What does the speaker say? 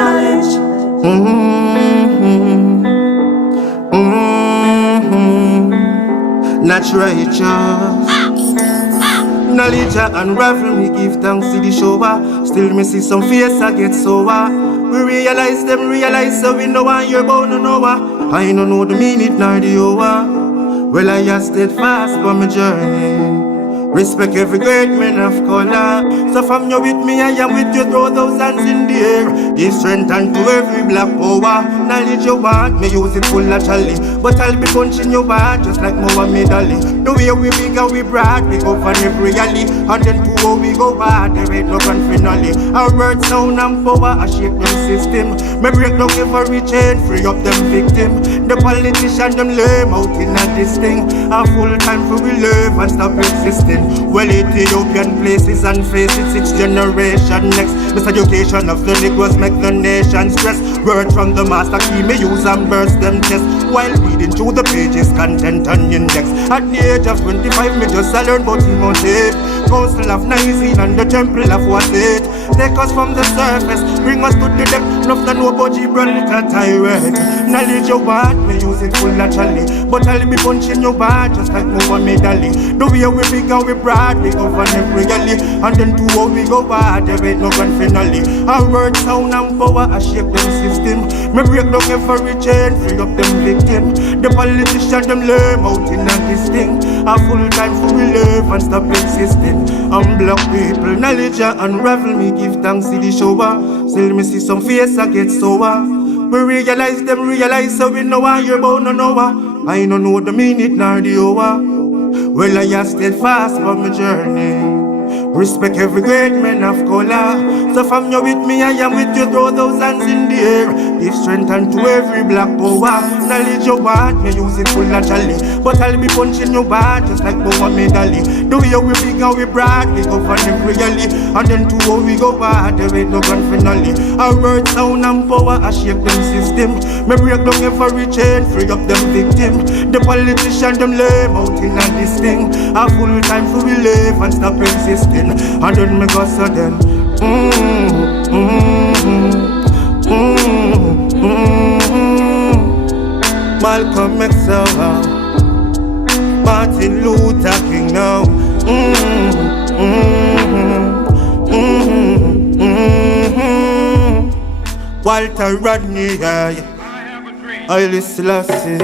knowledge. Not righteous. Knowledge unravel me, give thanks to the shower. Still me see some face I get sober. We realize them realize so we know why you're bound to know. I don't know the minute nor the hour. Well I just steadfast for my journey. Respect every great man of color. So from you with me, I am with you. Throw those hands in the air. Give strength unto every black power. Knowledge you want, me use it full naturally. But I'll be punching your back just like Muhammad Ali. The way we big and we broad, we go for every alley. And then to how we go bad, there ain't no grand finale. Our words sound and power, I shake them system. Me break down every chain, free up them victim. The politician, them lame out in this thing. A full time for we live and stop existing. Well, Ethiopian places and faces, each generation next. Miseducation of the Negroes make the nation stress. Word from the master key, me use and burst them chest. While reading through the pages, content and index. At the age of 25, me just I learn about him on tape. Council of Nicene and the Temple of Wasit. Take us from the surface, bring us to the depth. Enough to know about Gibraltar tyrant. Knowledge you want, me use it full naturally. But I'll be punching your back just like Muhammad Ali. The way we big and we broad, we go for every alley. And then to how we go bad, there ain't no grand finale. Our words sound and power, I shake them system. Me break down every chain, free up them victim. The politician, them lame out in this thing. A full time for we live and stop existing. I'm black people, knowledge unravel me, give thanks to the shower. Still me see some face I get sober. We realize them realize so we know why you're bound to know. I don't know the minute nor the hour. Well I just steadfast for my journey. Respect every great man of color. So from you with me, I am with you. Throw those hands in the air. Give strength unto every black power. Knowledge you want, me use it full naturally. But I'll be punching your back just like Muhammad Ali. The way we big and we broad, we go for every alley. And then to how we go bad, there ain't no grand finale. Our words sound and power, I shake them system. Me break down every chain, free up them victim. The politician, them lame out in this thing. A full time for we live and stop existing. And then me go so then Malcolm X Martin Luther King now Walter Rodney, Haile Selassie,